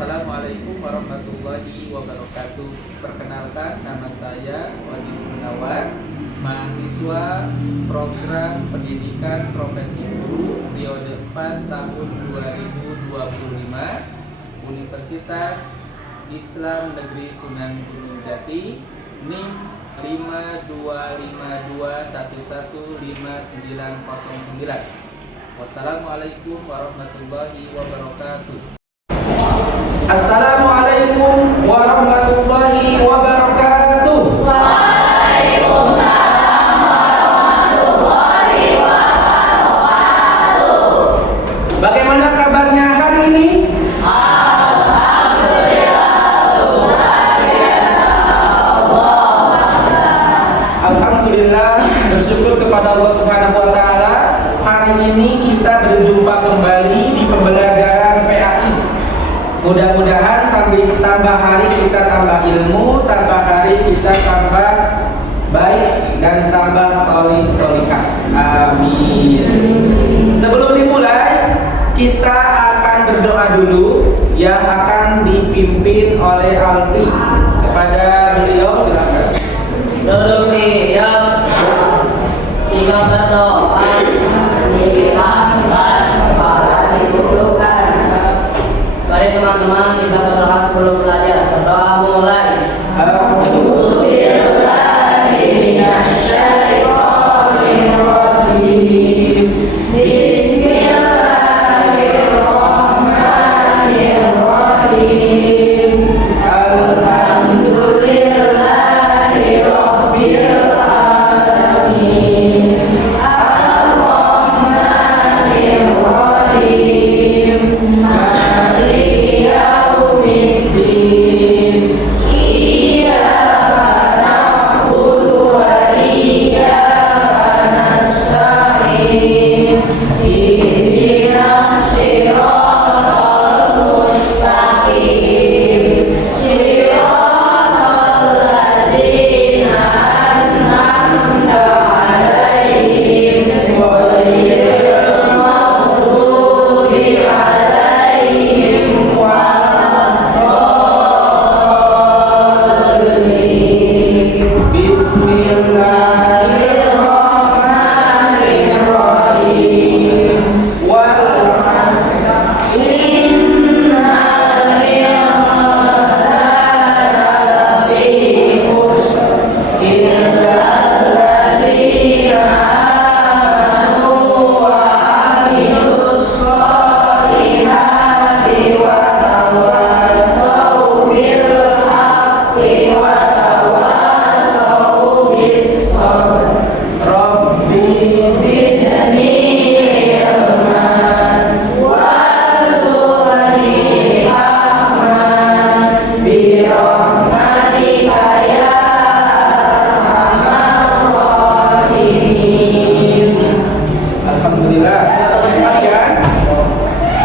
Assalamualaikum warahmatullahi wabarakatuh. Perkenalkan, nama saya Wadis Munawar, mahasiswa program pendidikan profesi guru periode 4 tahun 2025 Universitas Islam Negeri Sunan Gunung Jati, NIM 5252115909. Wassalamualaikum warahmatullahi wabarakatuh. Assalamualaikum warahmatullahi wabarakatuh. Waalaikumsalam warahmatullahi wabarakatuh. Bagaimana kabarnya hari ini? Alhamdulillah, luar biasa. Alhamdulillah, bersyukur kepada Allah Subhanahu wa taala. Hari ini kita berjumpa kembali di pembelajaran PAI. Mudah-mudahan tambah hari kita tambah ilmu, tambah hari kita tambah baik dan tambah solihah. Amin. Sebelum dimulai, kita akan berdoa dulu yang akan dipimpin oleh Alfi. Kepada beliau silakan. Duduk siap. Simak berdoa. Diangkat kepala ditundukkan. Mari teman-teman kita berdoa sebelum belajar. Berdoa mulai. A'udzubillahi minasyaitonirrajim. Bismillahirrahmanirrahim. Alhamdulillahi rabbil alamin. Ar-Rahmanir-Rahim. Maliki yaumiddin. Iyyaka na'budu wa iyyaka nasta'in. Ihdinas siratal mustaqim. Siratal ladzina an'amta 'alaihim ghairil maghdubi 'alaihim waladdallin. Bismillahirrahmanirrahim. Wal 'asr. Innal insana lafi khusr illa alladzina amanu wa 'amilus sholihati wa tawassaw bil haqqi wa tawassaw bis sabr. Rabbi zidni ilman warzuqni fahman bi rahmatika ya arhamar rahimin. Alhamdulillah. Sekalian,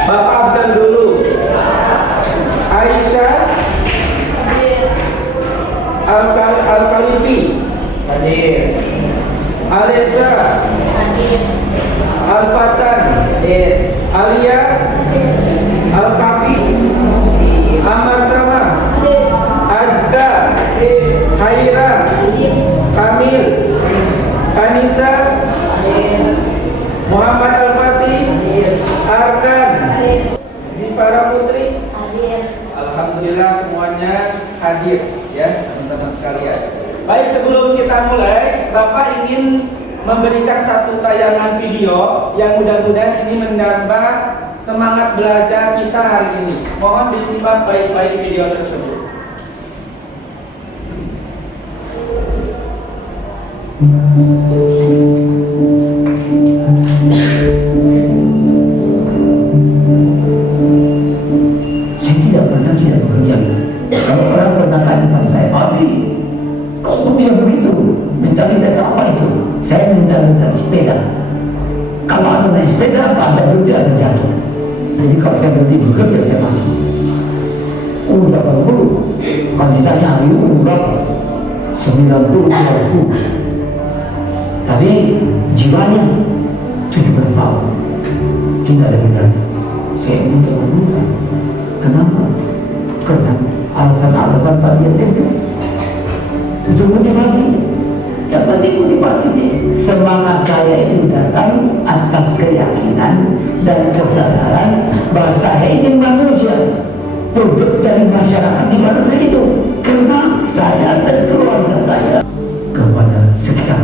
Bapak absen dulu. Aisyah Al-Khalifi hadir. Alessa Hadir. Al-Fatan hadir. Alia Al-Kafi Amar Sama Azka Haira Kamil Anissa Muhammad Al-Fatih Arkan Zifara Putri. Alhamdulillah semuanya hadir ya teman-teman sekalian. Baik, sebelum kita mulai, Bapak ingin memberikan satu tayangan video yang mudah-mudahan ini menambah semangat belajar kita hari ini. Mohon disimak baik-baik video tersebut. Saya tidak bekerja. Kalau orang pernah tanya sama saya, Abi, kok bisa begitu? Mencari data apa itu? Saya minta sepeda. Kalau ada naik sepeda, ada berhenti, ada jatuh. Jadi kalau saya berhenti bekerja, saya masuk. Udah baru, kalau ditanya hari umur 90 200. Tapi jiwanya 17 tahun. Tidak ada bedanya. Saya minta. Kenapa? tempat di SMP. Itu motivasi. Yang penting motivasi deh. Semangat saya itu datang atas keyakinan dan kesadaran bahwa saya ini manusia, produk dari masyarakat di mana saya hidup. Karena saya dan keluarga saya kepada sekitar.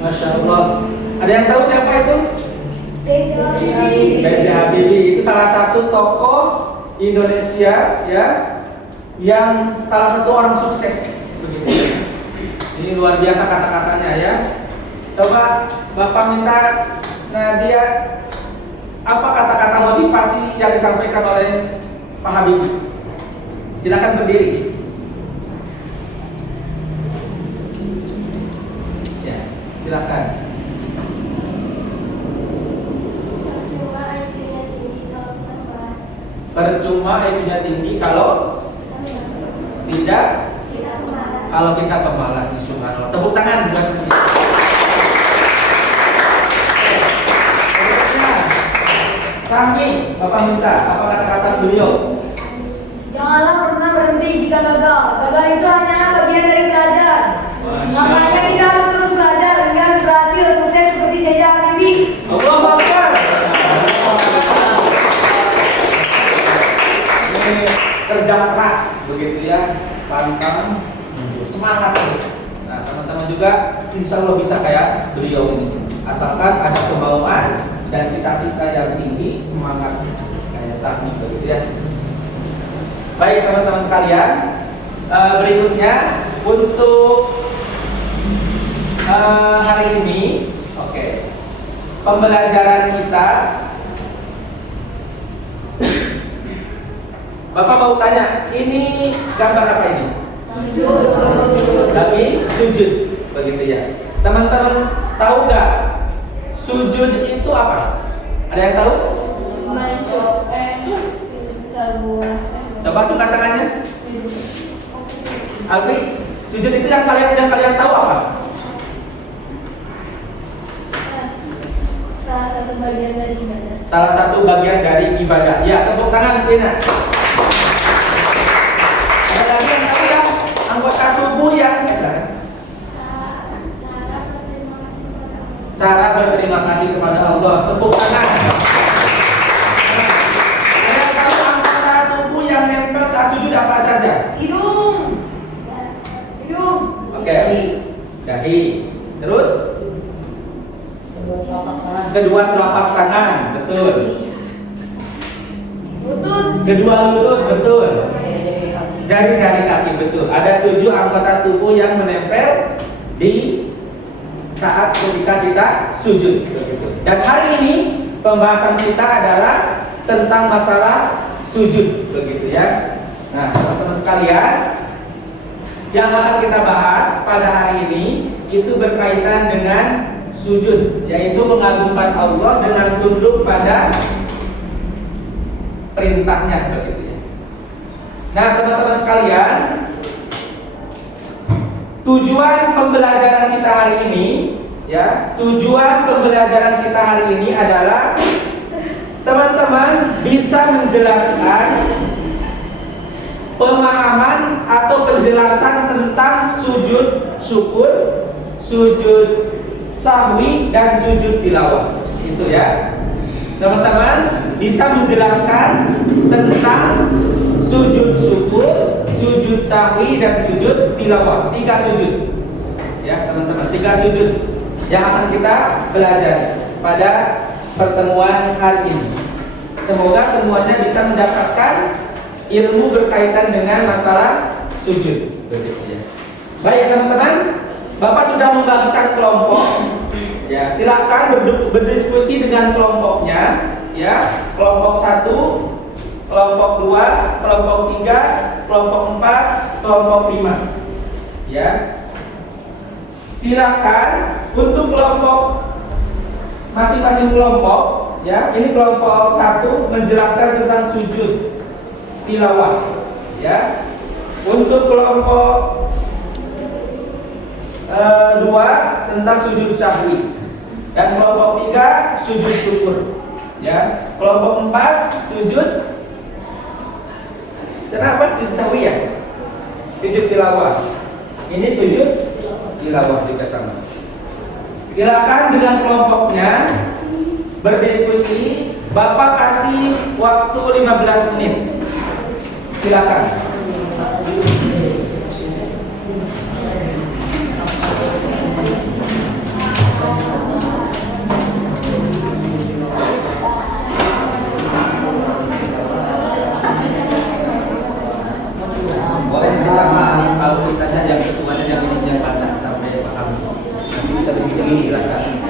Masya Allah. Ada yang tahu siapa itu? B.J. Habibie. Itu salah satu tokoh Indonesia ya, yang salah satu orang sukses begitu. Ini luar biasa kata-katanya ya. Coba Bapak minta Nadia, apa kata-kata motivasi yang disampaikan oleh Pak Habibie? Silakan berdiri. Ya, silakan. Percuma IQ-nya tinggi kalau tidak, kalau kita pemalas. Subhanallah. Tepuk tangan buat dia. Kami, Bapak minta apa kata-kata beliau? Janganlah pernah berhenti jika gagal. Gagal itu hanyalah bagian dari belajar. Makanya kita harus terus belajar dengan berhasil sukses seperti B.J. Habibie. Allah Akbar. Ini kerja keras begitu ya, pantang mundur, semangat terus. Nah, teman-teman juga insya Allah bisa kayak beliau ini, asalkan ada kemauan dan cita-cita yang tinggi, semangat kayak Sami begitu ya. Baik teman-teman sekalian, berikutnya untuk hari ini, oke, pembelajaran kita. Bapak mau tanya, ini gambar apa ini? Lagi sujud, begitu ya. Teman-teman tahu nggak sujud itu apa? Ada yang tahu? Coba angkat tangannya. Alfi, sujud itu yang kalian tahu apa? Salah satu bagian dari ibadah. Salah satu bagian dari ibadah. Ya, tepuk tangan Rina. Ada lagi yang tahu ya? Anggota tubuh yang biasa. Cara berterima kasih kepada Allah. Tepuk tangan. Ada yang tahu anggota tubuh yang nempel saat sujud apa saja? Hidung. Oke, dahi. Terus kedua telapak tangan, betul. Lutut. Kedua lutut, betul. Jari-jari kaki, betul. Ada 7 anggota tubuh yang menempel di saat ketika kita sujud. Dan hari ini pembahasan kita adalah tentang masalah sujud, begitu ya. Nah, teman-teman sekalian, yang akan kita bahas pada hari ini itu berkaitan dengan sujud, yaitu mengagungkan Allah dengan tunduk pada perintahnya, begitu ya. Nah, teman-teman sekalian, tujuan pembelajaran kita hari ini, ya, tujuan pembelajaran kita hari ini adalah teman-teman bisa menjelaskan pemahaman atau penjelasan tentang sujud syukur, sujud sahwi, dan sujud tilawah. Itu ya. Teman-teman bisa menjelaskan tentang sujud syukur, sujud sahwi, dan sujud tilawah. 3 sujud. Ya, teman-teman, 3 sujud yang akan kita pelajari pada pertemuan hari ini. Semoga semuanya bisa mendapatkan ilmu berkaitan dengan masalah sujud. Baik teman-teman, Bapak sudah membagikan kelompok. Ya, silakan berdiskusi dengan kelompoknya. Ya, kelompok 1, kelompok 2, kelompok 3, kelompok 4, kelompok 5. Ya, silakan untuk kelompok masing-masing kelompok. Ya, ini kelompok 1 menjelaskan tentang sujud tilawah. Ya, untuk kelompok 2 tentang sujud sahwi, dan kelompok 3 sujud syukur. Ya, kelompok 4 sujud. Kenapa sujud sahwi ya? Sujud tilawah. Ini sujud tilawah juga sama. Silakan dengan kelompoknya berdiskusi. Bapak kasih waktu 15 menit. Silakan. Boleh bersama kalau misalnya yang ketuanya yang ini yang baca sampai paham. Nanti bisa begini silakan.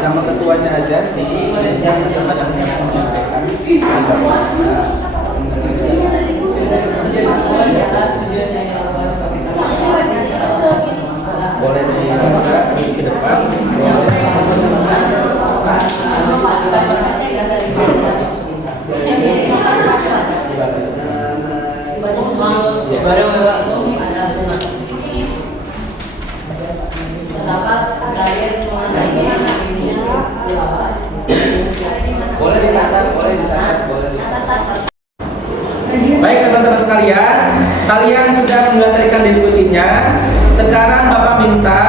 Sama ketuanya aja di yang sama yang siapa menyampaikan. Boleh dibaca ke depan. Baru berlangsung ada sunnah. Terdapat dalil mengenai sunnah ini. Boleh dicatat, boleh dicatat, boleh dicatat. Baik teman-teman sekalian, kalian sudah menyelesaikan diskusinya. Sekarang Bapak minta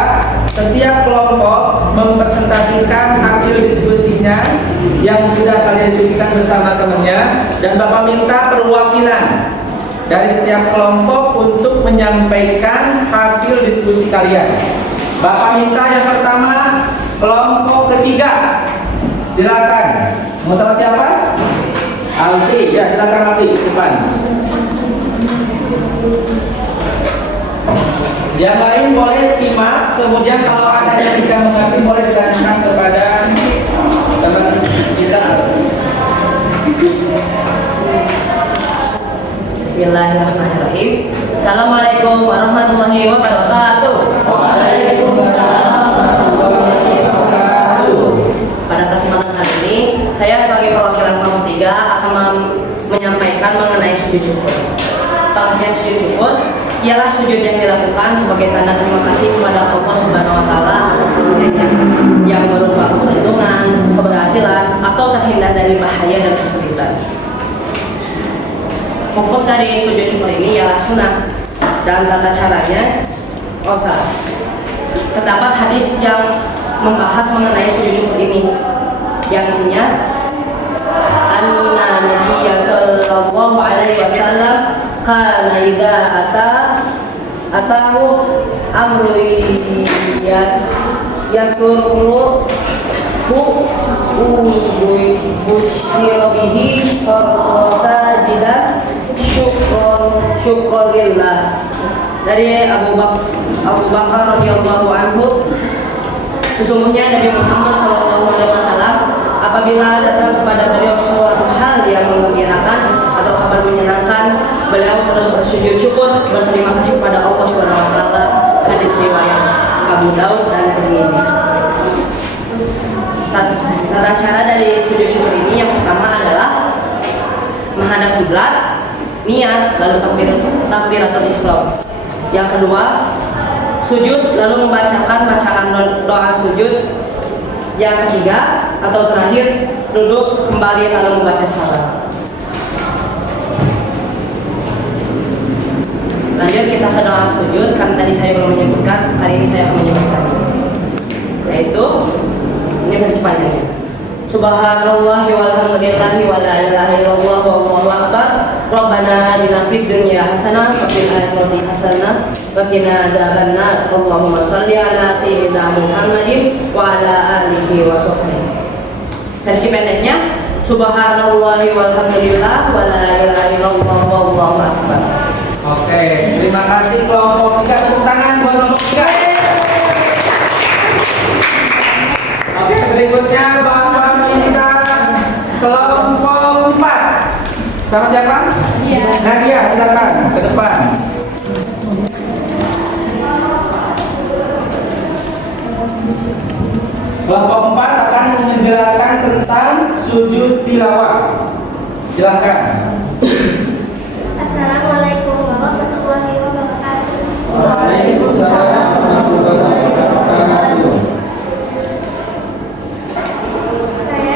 setiap kelompok mempresentasikan hasil diskusinya yang sudah kalian diskusikan bersama temannya, dan Bapak minta perwakilan dari setiap kelompok untuk menyampaikan hasil diskusi kalian. Bapak minta yang pertama kelompok ketiga. Silakan. Mau sama siapa? Alfi. Ya, silakan Alfi, depan. Yang lain boleh simak, kemudian kalau ada yang tidak mengerti boleh ditanyakan kepada teman kita. Bismillahirrahmanirrahim. Assalamualaikum warahmatullahi wabarakatuh. Waalaikumsalam warahmatullahi wabarakatuh. Pada kesempatan kali ini, saya sebagai perwakilan kelompok 3 akan menyampaikan mengenai sujud syukur. Pengertian sujud syukur ialah sujud yang dilakukan sebagai tanda terima kasih kepada Allah Subhanahu wa taala atas karunia yang berupa perlindungan, keberhasilan, atau terhindar dari bahaya dan kesulitan. Hukum dari sujud syukur ini ialah sunnah, dan tata caranya terdapat hadis yang membahas mengenai sujud syukur ini, yang isinya anna Nabi sallallahu alaihi wasallam kana idza atahu amru yasuru bushira bihi farsajidah syukurillah. Dari Abu Bakar radhiyallahu anhu, sesungguhnya Nabi Muhammad SAW apabila datang kepada beliau suatu hal yang menggembirakan atau kabar menyenangkan, beliau terus bersujud syukur berterima kasih kepada Allah Subhanahu wa taala. Hadis riwayat Abu Daud dan Tirmizi. Tata cara dari sujud syukur ini yang pertama adalah menghadap kiblat, niat, lalu takbiratul ihram. Yang kedua, sujud lalu membacakan bacaan doa sujud. Yang ketiga atau terakhir, duduk kembali lalu membaca salam. Lanjut kita ke doa sujud, karena tadi saya belum menyebutkan, hari ini saya akan menyebutkan, yaitu ini versi panjangnya. Subhanallah walhamdulillahi wa la ilaha illallah wallahu akbar. Rabbana atina fid dunya hasanah wa fil akhirati hasanah wa qina adzabannar. Allahumma shalli ala sayyidina Muhammadin wa ala alihi wa sahbihi. Versi pendeknya, subhanallah walhamdulillah wa la ilaha illallah wallahu akbar. Oke, terima kasih kelompok 3. Tepuk tangan buat kelompok 3. Oke, berikutnya Bapak minta kelompok 4. Sama siapa? Nadia, silakan ke depan. Kelompok 4 akan menjelaskan tentang sujud tilawah. Silakan. Assalamualaikum warahmatullahi wabarakatuh. Waalaikumsalam warahmatullahi wabarakatuh. Saya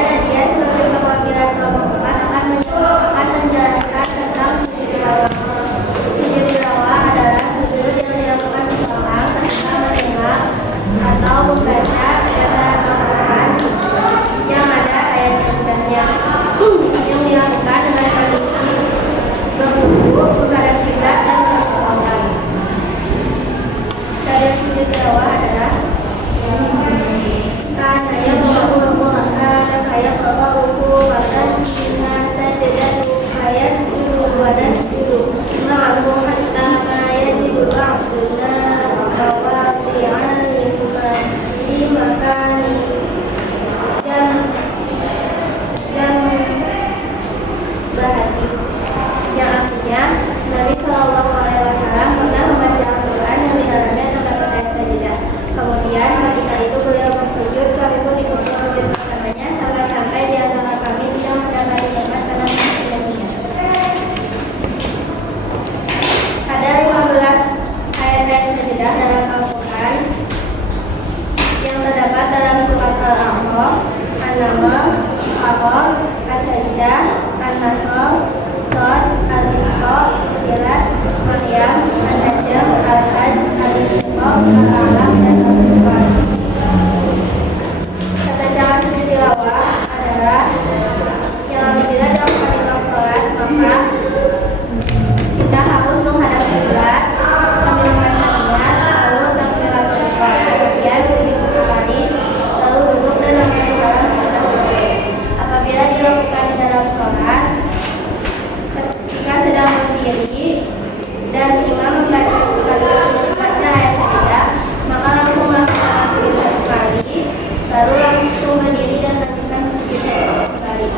berdiri dan lanjutkan sujud saya kembali.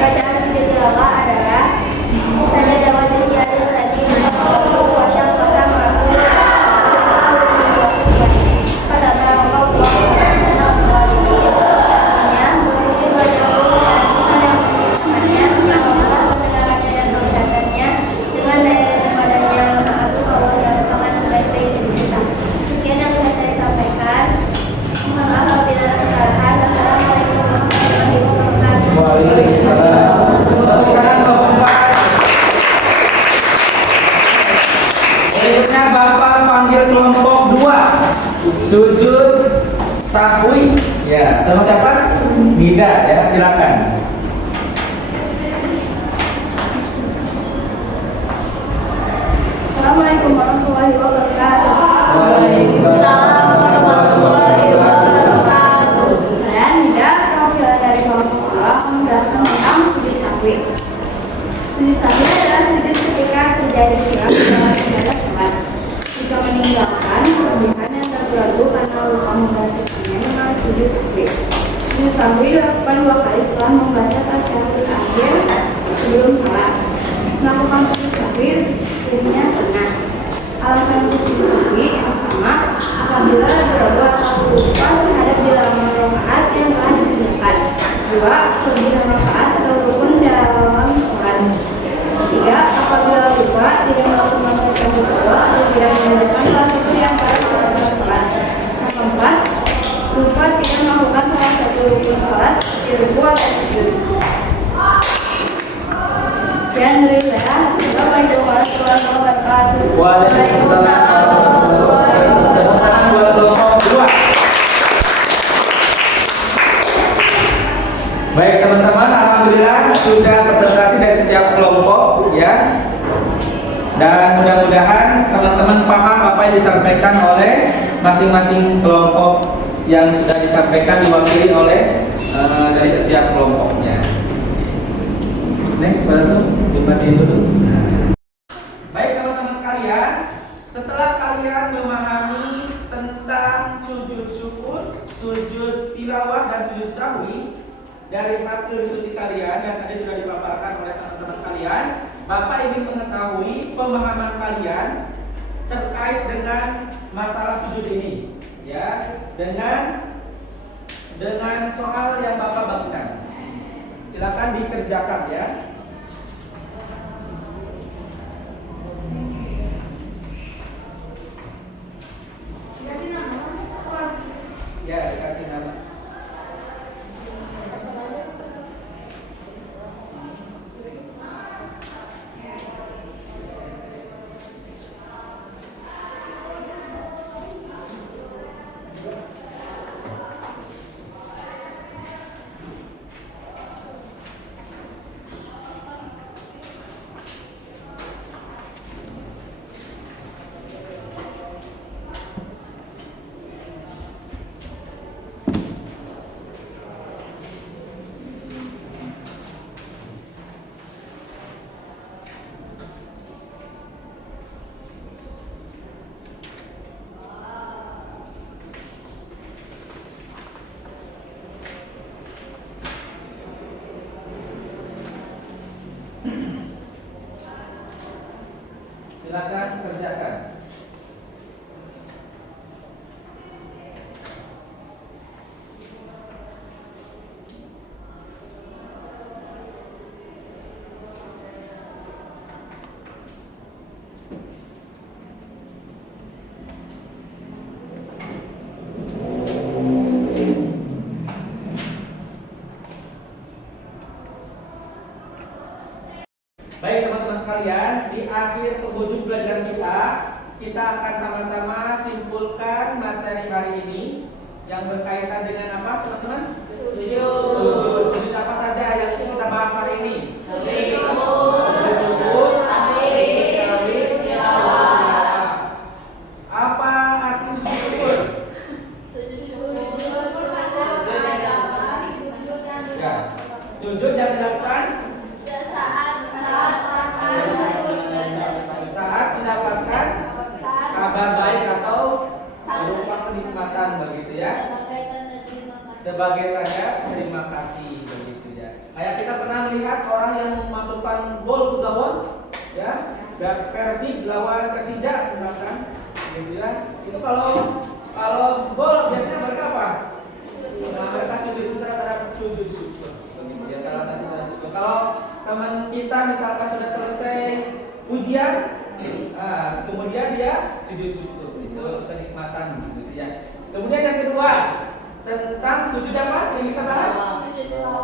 Bacaan sujud tilawah adalah sajadah wajib yadil tadi mengatakan wasyak pasang raku pada barang kau senang kembali. Artinya bersujud wajah dan setelah mengalah kebenarannya dan kebesarannya dengan daya dan badannya mengadu Allah dan tangan sebaik-baik kita. Sekian yang bisa saya sampaikan. Mohon maaf apabila ada kesalahan. Assalamualaikum warahmatullahi wabarakatuh. Waalaikumsalam. Sekarang keempat. Berikutnya Bapak panggil kelompok 2 sujud sahwi. Ya, sama siapa? Mida ya, silakan. Assalamualaikum warahmatullahi wabarakatuh. Waalaikumsalam warahmatullahi wabarakatuh. Saya Nida, perwakilan dari kelompok A menjelaskan tentang sujud sahwi. Sujud sahwi adalah sujud ketika terjadi hilaf dalam ibadah sholat. Jika meninggalkan kelebihan yang terlalu karena lupa membacakannya dengan sujud sahwi. Sujud sahwi dilakukan 2 kali setelah membaca tasyahud akhir sebelum sholat. Melakukan sujud sahwi hukumnya sunnah. Alasan untuk sujud sahwi yang pertama, apabila ragu atau lupa terhadap bilangan rakaat yang telah dikerjakan. 2. Kelebihan rakaat atau rukun dalam sholat. 3. Apabila lupa tidak melakukan tasyahud awal atau tidak mengerjakan salah satu yang pada sholat. Yang keempat, lupa tidak melakukan salah satu rukun sholat seperti ruku atau sujud. Sekian dari saya. Assalamualaikum warahmatullahi wabarakatuh. Waalaikumsalam warahmatullahi wabarakatuh. Buat kelompok 2. Baik teman-teman, alhamdulillah sudah presentasi dari setiap kelompok ya. Dan mudah-mudahan teman-teman paham apa yang disampaikan oleh masing-masing kelompok yang sudah disampaikan diwakili oleh dari setiap kelompoknya. Next, baru dimatiin dulu. Baik teman-teman sekalian, setelah kalian memahami tentang sujud syukur, sujud tilawah dan sujud sahwi dari hasil diskusi kalian dan tadi sudah dipaparkan oleh teman-teman kalian, Bapak ingin mengetahui pemahaman kalian terkait dengan masalah sujud ini, ya, dengan soal yang Bapak bagikan. Silakan dikerjakan ya. Ya, dikasih nama. Silakan kerjakan. Baik teman-teman sekalian, di akhir penghujung pelajaran kita akan sama-sama simpulkan materi hari ini yang berkaitan dengan apa teman-teman? Sujud. Sujud apa saja yang kita bahas hari ini? Sujud, apa arti sujud? Ya, sujud yang dilakukan saat mendapatkan kabar baik atau berupa kenikmatan begitu ya, sebagai tanda terima kasih begitu ya. Kayak kita pernah melihat orang yang memasukkan gol ke gawang, ya, Persib lawan Persija misalkan, gitu ya. Itu kalau gol biasanya mereka apa? Nah, mereka sujud terhadap sujud syukur. Begitu ya, salah satu dari syukur. Kalau teman kita misalkan sudah selesai ujian, kemudian dia sujud syukur, itu kenikmatan, gitu ya. Kemudian yang kedua tentang sujud apa yang kita bahas?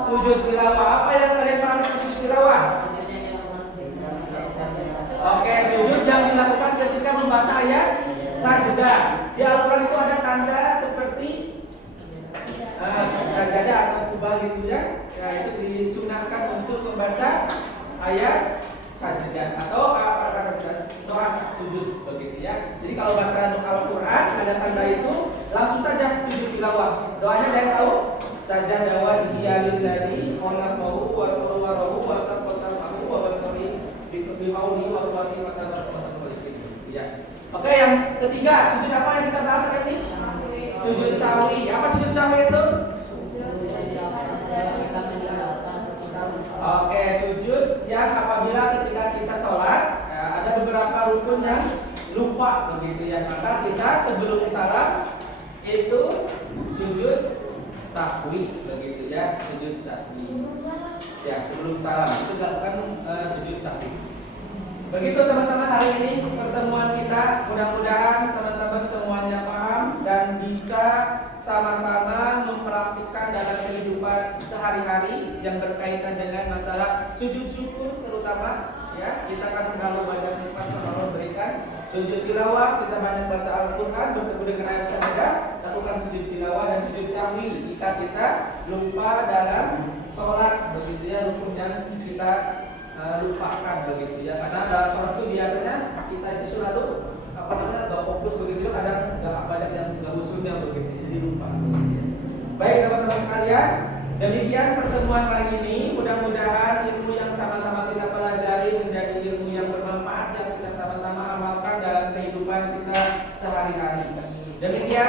Sujud tilawah. Apa yang kalian pahami tentang sujud tilawah? Oke, sujud yang dilakukan ketika membaca ayat sajadah. Di Al-Quran itu ada tanda seperti sajadah atau kubah gitu ya. Ya, itu disunahkan untuk membaca ayat sajadah atau apa kata doa sujud begitu ya. Jadi kalau baca Al-Quran ada tanda itu, langsung saja sujud tilawah. Doanya ada yang tahu? Sajadah wajhiya lillazi khalaqahu wa sawwarahu wa saqasahu wa basari bihauli wa quwwati wa tabaraka ya. Oke, yang ketiga, sujud apa yang kita bahas hari ini? Sujud sahwi. Apa sujud sahwi itu? Oke, sujud yang apabila ketika kita sholat ada beberapa rukun yang lupa begitu ya, maka kita sebelum salam itu sujud sahwi begitu ya, sujud sahwi ya, sebelum salam itu dilakukan sujud sahwi. Begitu teman-teman, hari ini pertemuan kita, mudah-mudahan teman-teman semuanya paham dan bisa sama-sama mempraktikkan dalam kehidupan sehari-hari yang berkaitan dengan masalah sujud syukur terutama ya. Kita akan selalu banyak nikmat yang Allah berikan. Sujud tilawah, kita banyak baca Al-Quran, bertemu dengan ayat sajadah, lakukan sujud tilawah dan sujud sahwi jika kita lupa dalam sholat begitu ya, rukun yang kita lupakan begitu ya, karena dalam sholat itu biasanya kita itu selalu gak fokus begitu, kadang gak banyak yang gak usulnya begitu, jadi lupa begitu ya. Baik teman-teman sekalian, demikian pertemuan hari ini. Mudah-mudahan ilmu yang sama-sama kita pelajari menjadi ilmu yang bermanfaat yang kita sama-sama amalkan dalam kehidupan kita sehari-hari. Demikian